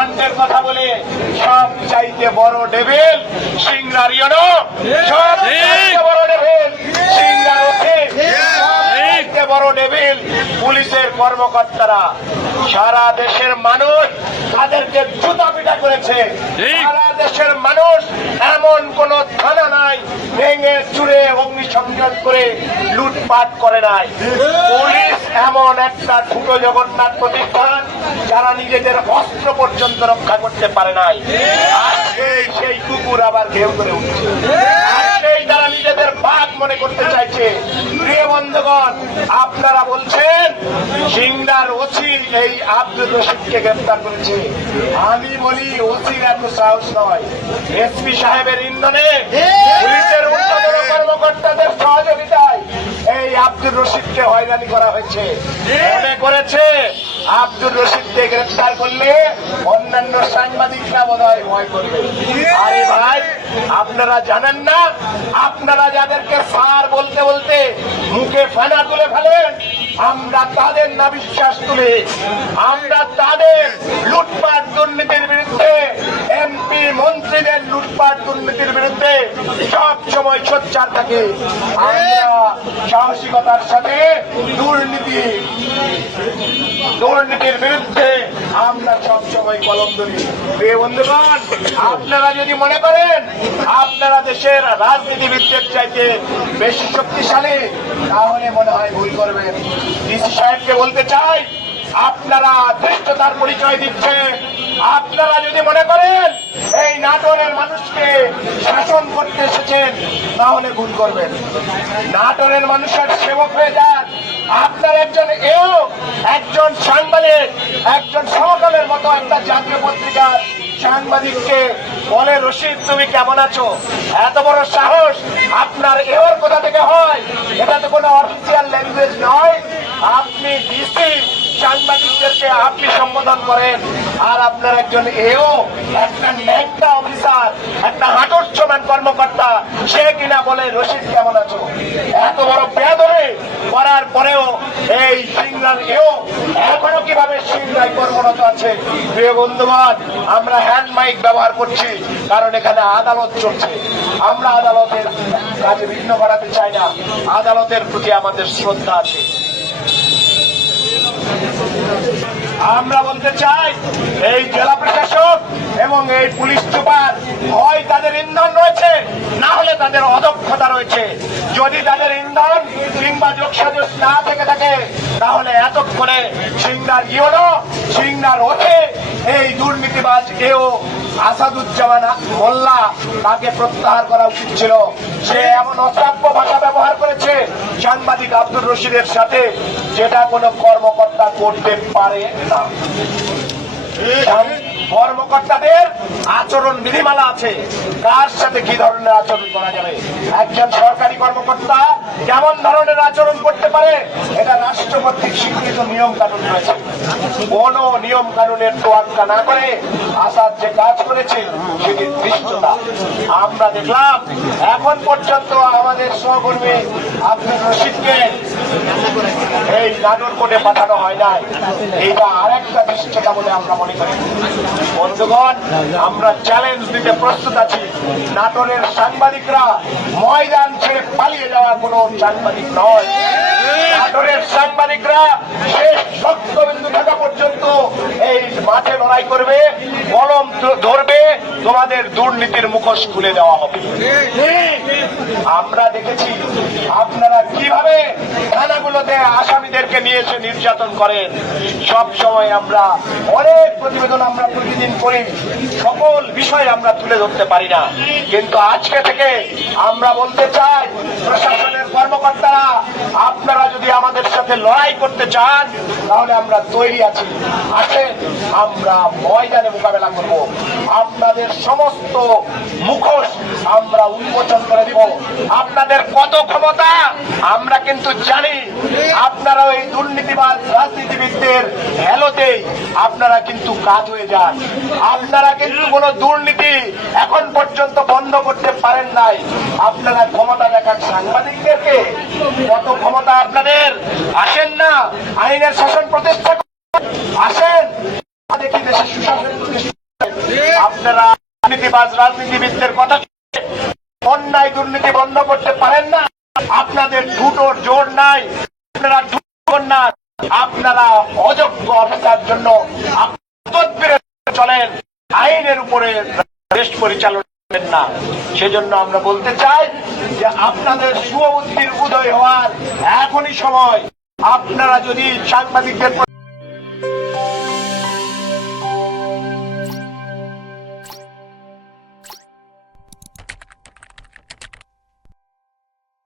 ওয়ান্টের কথা বলে সব চাইতে বড় ডেভিল সিংরার ইয়নো সব চাইতে বড় ডেভিল সিংরার ওঠে চাইতে বড় ডেভিল পুলিশের কর্মকর্তারা সারা দেশের মানুষ তাদেরকে জুতা পিটা করেছে। সারা দেশের মানুষ এমন কোন থানা নাই ভেঙে চুরে অগ্নিসংযোগ করে লুটপাট করে নাই। পুলিশ এমন একটা ছোট জগন্নাথ প্রতিষ্ঠান যারা নিজেদের অস্ত্র পর্যন্ত রক্ষা করতে পারে নাই। সেই সেই কুকুর আবার ঘেউ করে উঠছে। সেই তারা নিজেদের বাঘ মনে করতে চাইছে। প্রিয় বন্ধুগণ, আপনারা বলছেন সিংদার ওসি এই আব্দুল রশিদকে গ্রেপ্তার করেছে। আমি বলি, ওসির এত সাহস নয়। এসপি সাহেবের ইন্ধনে পুলিশের উচ্চতর কর্মকর্তাদের সহযোগিতায় এই আব্দুল রশিদকে হয়রানি করা হয়েছে। মনে করেছে, আব্দুল রশিদকে গ্রেপ্তার করলে অন্যান্য সাংবাদিকরা বোধ হয় ভয় করবে। আরে ভাই আপনারা জানেন না, আপনারা যাদেরকে সার বলতে বলতে মুখে ফেনা তুলে ফেলেন, আমরা তাদের না বিশ্বাস তুলে, আমরা তাদের লুটপাট দুর্নীতির বিরুদ্ধে, এমপি মন্ত্রীদের লুটপাট দুর্নীতির বিরুদ্ধে সব সময় সোচ্চার থাকে। আমরা সাহসিকতার সাথে দুর্নীতি, দুর্নীতির বিরুদ্ধে আমরা সব সময় কলম ধরি। বন্ধুগণ, আপনারা যদি মনে করেন আপনারা দেশের রাজনীতিবিদদের চাইতে বেশি শক্তিশালী, তাহলে মনে হয় ভুল করবেন। ডিসি সাহেবকে বলতে চাই আপনারা ধৃষ্টতার পরিচয় দিচ্ছে। আপনারা যদি মনে করেন এই নাটোরের মানুষকে শাসন করতে এসেছেন, তাহলে ভুল করবেন। নাটোরের মানুষের সেবক হয়ে যান। আপনার একজন এও একজন সাংবাদিক, একজন সমকালের মতো একটা জাতীয় পত্রিকার সাংবাদিককে বলে, রশিদ, তুমি কেমন আছো? এত বড় সাহস আপনার এওর কোথা থেকে হয়? এটা তো কোনো অফিসিয়াল ল্যাঙ্গুয়েজ নয়। আপনি ডিসি সাংবাদিকদেরকে আপনি সম্বোধন করেন। আর আপনার একজন এও, একটা অফিসার, একটা হাঁটুর সমান কর্মকর্তা, সে কিনা বলে, রশিদ, কেমন আছো? এত বড় বেদরে করার পরেও এই সিংলার এও এখনও কীভাবে সিংলায় কর্মরত আছে? প্রিয় বন্ধুবান আমরা হ্যান্ড মাইক ব্যবহার করছি, কারণ এখানে আদালত চলছে। আমরা আদালতের কাজে বিঘ্ন করাতে চাই না। আদালতের প্রতি আমাদের শ্রদ্ধা আছে। আমরা বলতে চাই, এই জেলা প্রশাসক এবং এই পুলিশ সুপার, হয় তাদের ইন্ধন রয়েছে, না হলে তাদের অদক্ষতা রয়েছে। যদি তাদের ইন্ধন কিংবা যোগসাজস না থেকে থাকে, তাহলে এতক্ষণে সিংনার ইউনো সিংনার ওঠে এই দুর্নীতিবাজ এও আসাদুজ্জামান মোল্লা তাকে প্রত্যাহার করা উচিত ছিল। সে এমন অশ্রাব্য ভাষা ব্যবহার করেছে সাংবাদিক আব্দুর রশিদের সাথে যেটা কোনো কর্মকর্তা করতে পারে না। কর্মকর্তাদের আচরণ বিধিমালা আছে। কার সাথে কি ধরনের আচরণ করা যাবে? একজন সরকারি কর্মকর্তা কেমন ধরনের আচরণ করতে পারে? এটা রাষ্ট্র স্বীকৃত নিয়ম কানুন রয়েছে। কোন নিয়ম কানুনের তোয়াক্কা না করে আসাদ যে কাজ করেছে, সেটি দৃষ্টতা আমরা দেখলাম, এখন পর্যন্ত আমাদের সহকর্মী আব্দুল রশিদকে এই নাটোর কোণে পাঠানো হয় নাই। এইটা আরেকটা বিশিষ্টতা বলে আমরা মনে করি। বন্ধুগণ, আমরা চ্যালেঞ্জ দিতে প্রস্তুত আছি। নাটোরের সাংবাদিকরা ময়দান ছেড়ে পালিয়ে যাওয়ার কোনো সাংবাদিক নয়। নাটোরের সাংবাদিকরা শেষ শক্তবিন্দু থাকা পর্যন্ত এই মাঠে লড়াই করবে, কলম ধরবে, তোমাদের দুর্নীতির মুখোশ খুলে দেওয়া হবে। আমরা দেখেছি আপনারা কীভাবে থানাগুলোতে আসামিদেরকে নিয়ে এসে নির্যাতন করেন। সব সময় আমরা অনেক প্রতিবেদন আমরা প্রতিদিন করি, সকল বিষয় আমরা তুলে ধরতে পারি না। কিন্তু আজকে থেকে আমরা বলতে চাই, প্রশাসনের আমাদের সাথে লড়াই করতে চান তাহলে আমরা তৈরি আছি। আসেন আমরা ময়দানে মোকাবেলা করব। আপনাদের সমস্ত মুখোশ আমরা উন্মোচন করে দিব। আপনাদের কত ক্ষমতা, আমরা কিন্তু জানি। আপনারা এই দুর্নীতিবাদ রাজনীতিবিদদের হেলোতেই আপনারা কিন্তু কাজ হয়ে যান। আপনারা কিন্তু কোনো দুর্নীতি এখন পর্যন্ত বন্ধ করতে পারেন নাই। আপনারা ক্ষমতা দেখান সাংবাদিকদেরকে। কত ক্ষমতা আপনাদের? আসেন না, আইনের শাসন প্রতিষ্ঠা। আসেন। দেখি দেশের সুশাসন প্রতিষ্ঠা আপনারা দুর্নীতিবাজ রাজনীতিবিদদের কথা অন্যায় দুর্নীতি বন্ধ করতে পারেন না। আপনাদের দুটোর জোর নাই। আপনারা না। আপনারা অযোগ্য অফিসার জন্য চলেন। আইনের উপরে দেশ পরিচালনা না। সেজন্য আমরা বলতে চাই যে আপনাদের সুবুদ্ধির উদয় হওয়ার এখনই সময়। আপনারা যদি সাংবাদিকদের